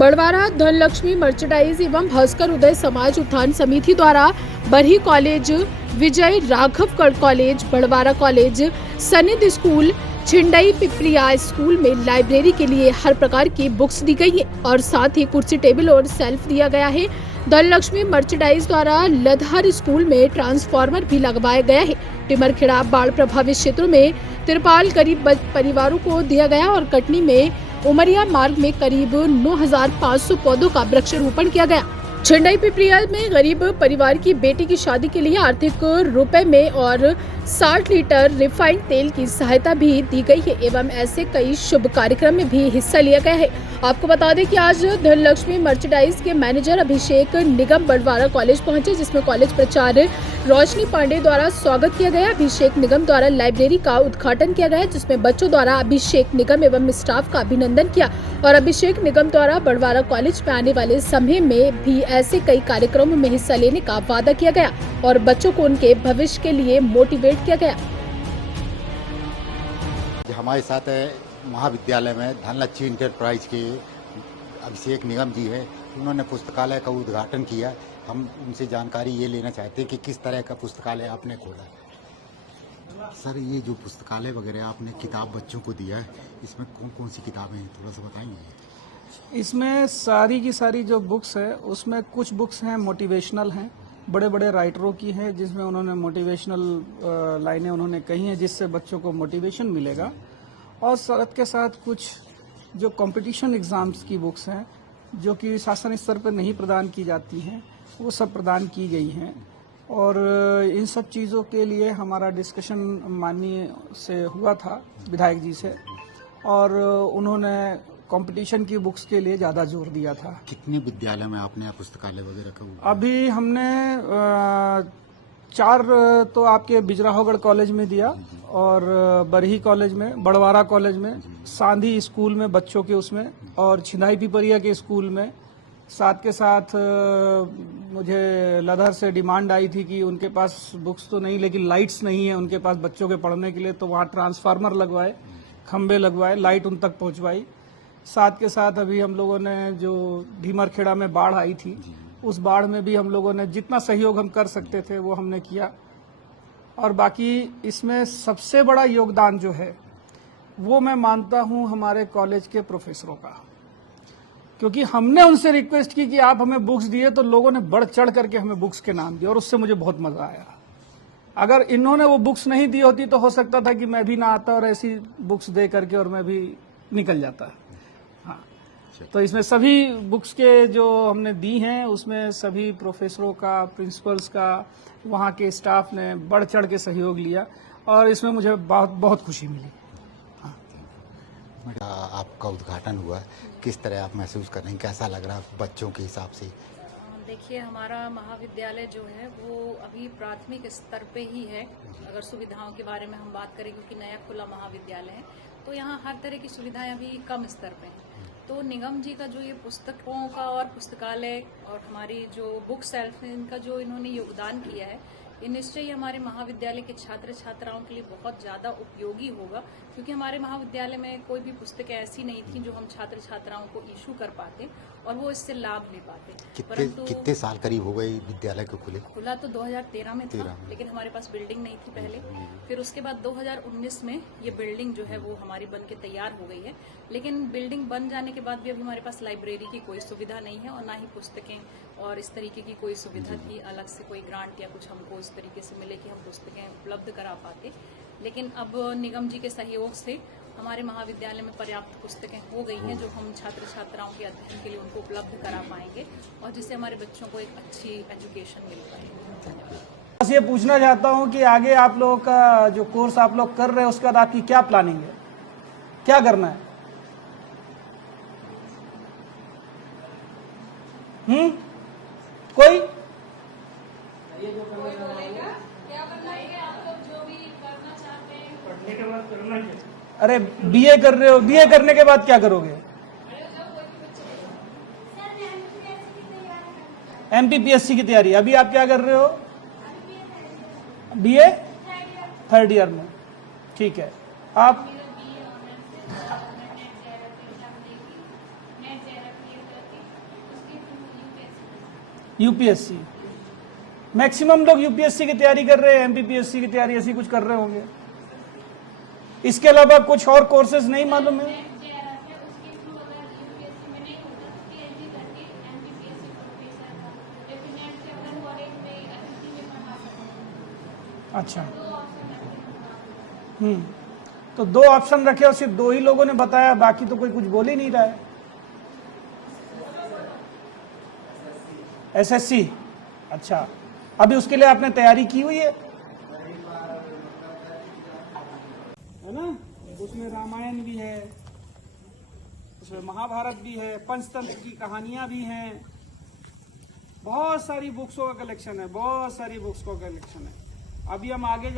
Badwara Dhanlaxmi merchandise एवं भास्कर उदय समाज उत्थान समिति द्वारा Barhi college, Vijay Raghavgarh college, Badwara college, Sanidh school, Chhindai Pipariya school में लाइब्रेरी के लिए हर प्रकार की बुक्स दी गई है और साथ ही कुर्सी, टेबल और शेल्फ दिया गया है। धनलक्ष्मी मर्चेंडाइज द्वारा लदहर स्कूल में ट्रांसफार्मर भी लगवाया गया है। टिमरखेड़ा बाढ़ प्रभावित क्षेत्रों में तिरपाल गरीब परिवारों को दिया गया और कटनी में उमरिया मार्ग में करीब 9,500 पौधों का वृक्षारोपण किया गया। छिंडई पिपरिया में गरीब परिवार की बेटी की शादी के लिए आर्थिक रुपए में और 60 लीटर रिफाइंड तेल की सहायता भी दी गई है एवं ऐसे कई शुभ कार्यक्रम में भी हिस्सा लिया गया है। आपको बता दें कि आज धनलक्ष्मी मर्चेंडाइज के मैनेजर अभिषेक निगम बड़वारा कॉलेज पहुंचे, जिसमें कॉलेज प्राचार्य रोशनी पांडे द्वारा स्वागत किया गया। अभिषेक निगम द्वारा लाइब्रेरी का उद्घाटन किया गया, जिसमें बच्चों द्वारा अभिषेक निगम एवं स्टाफ का अभिनंदन किया और अभिषेक निगम द्वारा बड़वारा कॉलेज में आने वाले समय में भी ऐसे कई कार्यक्रमों में हिस्सा लेने का वादा किया गया और बच्चों को उनके भविष्य के लिए मोटिवेट किया गया। हमारे साथ महाविद्यालय में धनलक्ष्मी इंटरप्राइज के अभिषेक निगम जी है, उन्होंने पुस्तकालय का उद्घाटन किया। हम उनसे जानकारी ये लेना चाहते हैं कि किस तरह का पुस्तकालय आपने खोला। सर, ये जो पुस्तकालय वगैरह आपने किताब बच्चों को दिया है, इसमें कौन कौन सी किताबें हैं, थोड़ा सा बताएंगे। इसमें सारी की सारी जो बुक्स है, उसमें कुछ बुक्स हैं मोटिवेशनल हैं, बड़े बड़े राइटरों की है, जिसमें उन्होंने मोटिवेशनल लाइनें उन्होंने कही हैं, जिससे बच्चों को मोटिवेशन मिलेगा। और साथ के साथ कुछ जो कंपटीशन एग्जाम्स की बुक्स हैं, जो कि शासन स्तर पर नहीं प्रदान की जाती हैं, वो सब प्रदान की गई हैं। और इन सब चीज़ों के लिए हमारा डिस्कशन माननीय से हुआ था, विधायक जी से, और उन्होंने कंपटीशन की बुक्स के लिए ज़्यादा जोर दिया था। कितने विद्यालय में आपने पुस्तकालय वगैरह का? अभी हमने 4 तो आपके बिजराहोगढ़ कॉलेज में दिया और बरही कॉलेज में, बड़वारा कॉलेज में, सांधी स्कूल में बच्चों के उसमें, और छिंदाई पिपरिया के स्कूल में। साथ के साथ मुझे लदहर से डिमांड आई थी कि उनके पास बुक्स तो नहीं, लेकिन लाइट्स नहीं है उनके पास बच्चों के पढ़ने के लिए, तो वहाँ ट्रांसफार्मर लगवाए, खंबे लगवाए, लाइट उन तक पहुँचवाई। साथ के साथ अभी हम लोगों ने जो ढीमरखेड़ा में बाढ़ आई थी, उस बाढ़ में भी हम लोगों ने जितना सहयोग हम कर सकते थे वो हमने किया। और बाकी इसमें सबसे बड़ा योगदान जो है वो मैं मानता हूं हमारे कॉलेज के प्रोफेसरों का, क्योंकि हमने उनसे रिक्वेस्ट की कि आप हमें बुक्स दिए, तो लोगों ने बढ़ चढ़ करके हमें बुक्स के नाम दिए और उससे मुझे बहुत मजा आया। अगर इन्होंने वो बुक्स नहीं दी होती तो हो सकता था कि मैं भी ना आता और ऐसी बुक्स दे करके और मैं भी निकल जाता। हाँ, तो इसमें सभी बुक्स के जो हमने दी हैं, उसमें सभी प्रोफेसरों का, प्रिंसिपल्स का, वहाँ के स्टाफ ने बढ़ चढ़ के सहयोग लिया और इसमें मुझे बहुत खुशी मिली। आपका उद्घाटन हुआ, किस तरह आप महसूस कर रहे हैं, कैसा लग रहा है बच्चों के हिसाब से? देखिए, हमारा महाविद्यालय जो है वो अभी प्राथमिक स्तर पे ही है। अगर सुविधाओं के बारे में हम बात करें, क्योंकि नया खुला महाविद्यालय है, तो यहाँ हर तरह की सुविधाएं अभी कम स्तर पे हैं। तो निगम जी का जो ये पुस्तकों का और पुस्तकालय और हमारी जो बुक शेल्फ है, इनका जो इन्होंने योगदान किया है, ये निश्चय ही हमारे महाविद्यालय के छात्र छात्राओं के लिए बहुत ज़्यादा उपयोगी होगा, क्योंकि हमारे महाविद्यालय में कोई भी पुस्तकें ऐसी नहीं थी जो हम छात्र छात्राओं को इशू कर पाते और वो इससे लाभ ले पाते। परंतु कितने साल करीब हो गए विद्यालय को खुला तो 2013 में था, लेकिन हमारे पास बिल्डिंग नहीं थी पहले। फिर उसके बाद 2019 में ये बिल्डिंग जो है वो हमारी बन के तैयार हो गई है, लेकिन बिल्डिंग बन जाने के बाद भी अभी हमारे पास लाइब्रेरी की कोई सुविधा नहीं है और ना ही पुस्तकें और इस तरीके की कोई सुविधा थी, अलग से कोई ग्रांट या कुछ हमको इस तरीके से मिले कि हम पुस्तकें उपलब्ध करा पाते। लेकिन अब निगम जी के सहयोग से हमारे महाविद्यालय में पर्याप्त पुस्तकें हो गई हैं, जो हम छात्र छात्राओं के अध्ययन के लिए उनको उपलब्ध करा पाएंगे और जिससे हमारे बच्चों को एक अच्छी एजुकेशन मिल पाएगी। बस ये पूछना चाहता हूँ कि आगे आप लोगों का जो कोर्स आप लोग कर रहे हैं, उसके बाद आपकी क्या प्लानिंग है, क्या करना है? कोई अरे बीए कर रहे हो, बीए करने के बाद क्या करोगे? एमपीपीएससी की तैयारी। अभी आप क्या कर रहे हो? बीए 3rd ईयर में। ठीक है, आप यूपीएससी, मैक्सिमम लोग यूपीएससी की तैयारी कर रहे हैं, एमपीपीएससी की तैयारी ऐसी कुछ कर रहे होंगे। इसके अलावा कुछ और कोर्सेज नहीं मालूम है? अच्छा, तो 2 ऑप्शन रखे और सिर्फ 2 ही लोगों ने बताया, बाकी तो कोई कुछ बोल ही नहीं रहा है। एसएससी, अच्छा, अभी उसके लिए आपने तैयारी की हुई है ना? उसमें रामायण भी है, उसमें महाभारत भी है, पंचतंत्र की कहानियां भी हैं, बहुत सारी बुक्सों का कलेक्शन है, बहुत सारी बुक्स का कलेक्शन है। अभी हम आगे